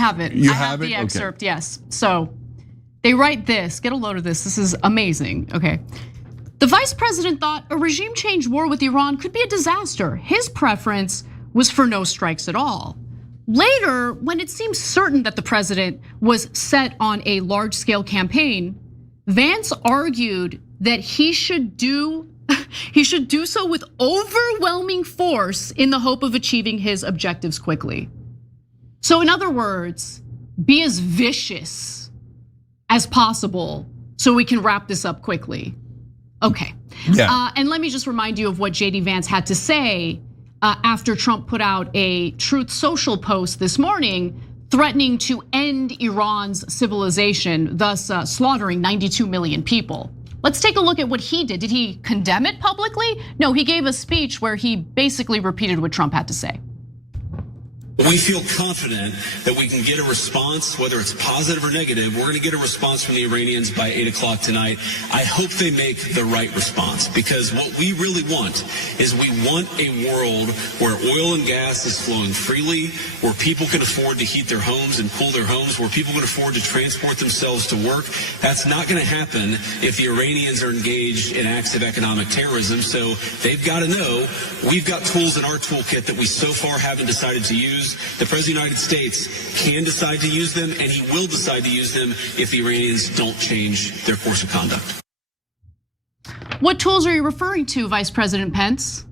have it. You I have it? the excerpt, okay. Yes. So they write this, get a load of this. This is amazing, okay. The vice president thought a regime change war with Iran could be a disaster. His preference was for no strikes at all. Later, when it seemed certain that the president was set on a large scale campaign, Vance argued that he should do so with overwhelming force in the hope of achieving his objectives quickly. So in other words, be as vicious as possible so we can wrap this up quickly. Okay, yeah. And let me just remind you of what JD Vance had to say after Trump put out a Truth Social post this morning threatening to end Iran's civilization, thus slaughtering 92 million people. Let's take a look at what he did. Did he condemn it publicly? No, he gave a speech where he basically repeated what Trump had to say. We feel confident that we can get a response, whether it's positive or negative. We're going to get a response from the Iranians by 8 o'clock tonight. I hope they make the right response, because what we really want is we want a world where oil and gas is flowing freely, where people can afford to heat their homes and cool their homes, where people can afford to transport themselves to work. That's not going to happen if the Iranians are engaged in acts of economic terrorism. So they've got to know we've got tools in our toolkit that we so far haven't decided to use. The President of the United States can decide to use them, and he will decide to use them if the Iranians don't change their course of conduct. What tools are you referring to, Vice President Pence?